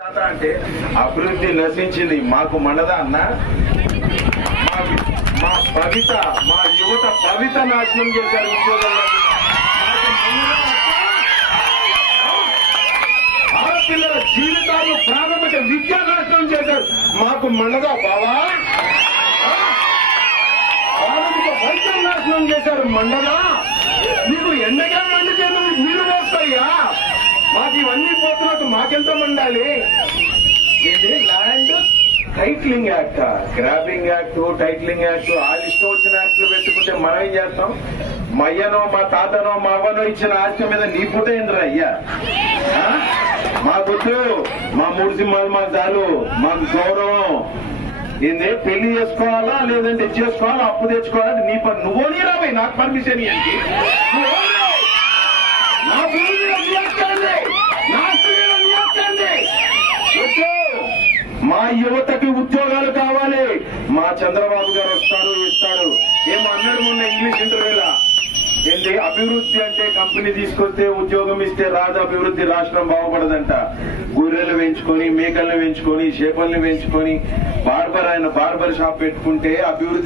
అంటే అభివృద్ధి నశించింది మాకు మండదా అన్న. మా భవిత, మా యువత భవిత నాశనం చేశారు ఉద్యోగాల్లో. ఆడపిల్లల జీవితాలు ప్రాథమిక విద్యా నాశనం చేశారు. మాకు మండదా బావా? ప్రాథమిక వైద్యం నాశనం చేశారు మండదా? నీకు ఎండగా మండితే నీరు వస్తాయా? మాకు ఇవన్నీ పోతున్నట్టు మాకెంత మండాలి? ఇది land titling act, grabbing act, titling act, వాళ్ళు ఇష్టం వచ్చిన యాక్ట్లు పెట్టుకుంటే మనం ఏం చేస్తాం? మా అయ్యనో మా తాతనో మా అవ్వనో ఇచ్చిన ఆస్తి మీద నీ పుట్ట ఏంద్రా అయ్యా? మాకొద్దు, మా మూడు సింహాలు మాకు చాలు, మాకు గౌరవం. ఏంది పెళ్లి చేసుకోవాలా లేదంటే చేసుకోవాలా, అప్పు తెచ్చుకోవాలంటే నీ పని. నువ్వు నీరాబోయ్ నాకు పర్మిషన్ ఏంటి? నా భూమి మా యువతకి ఉద్యోగాలు కావాలి. మా చంద్రబాబు గారు వస్తారు, ఇస్తాడు. ఏమో అన్నాడు మొన్న ఇంగ్లీష్ ఇంటర్వ్యూలా. ఏంటి అభివృద్ధి అంటే కంపెనీ తీసుకొస్తే ఉద్యోగం ఇస్తే రాదు అభివృద్ధి, రాష్ట్రం బాగుపడదంట. గొర్రెలు పెంచుకొని, మేకలను పెంచుకొని, చేపలను పెంచుకొని, బార్బర్ షాప్ పెట్టుకుంటే అభివృద్ధి